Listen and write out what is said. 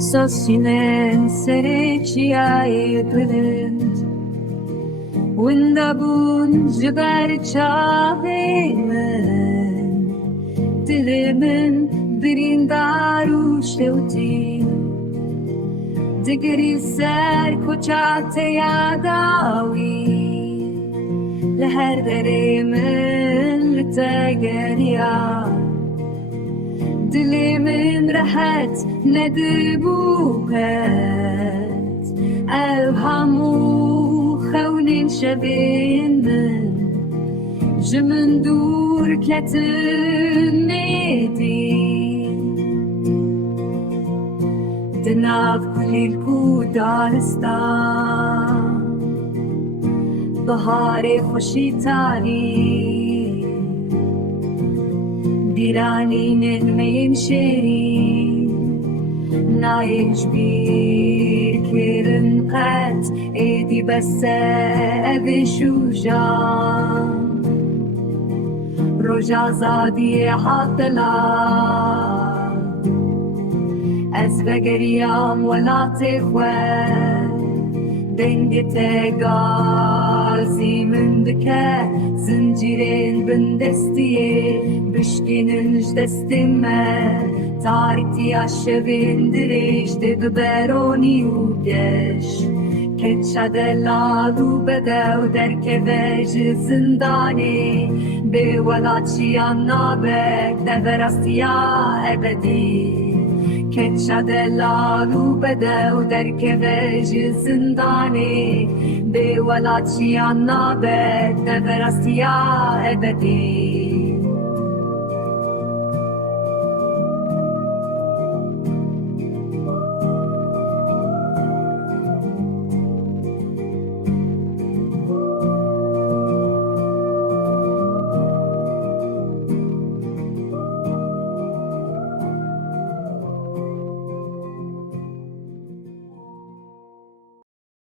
Sosinen sereciai blind Winda bun jiber çavemen Dilimin birindaru şevti Digri ser koçate yadawi Leher derimin litegeria Dilimin rahat ندبوهت أوهمو خونين شبين من جمن دور كتميدي دناف كل الكودارستان بهاري خوشي تاري دیرانین میم شیرین نایش بیر کرن قط ایدی بسه بشوجان روژا زادی حاطلا از بگریام ولا تخوان دنگت غازی من دکه زنجیرین بندستیه بشکننش دستمه تاریتی آشوین دریش دبرونی و گش کچه دلالو بده و درک ویج زندانی به ولاتیان نابک دورستیا ابدی کچه دلالو بده و درک ویج زندانی به ولاتیان نابک دورستیا ابدی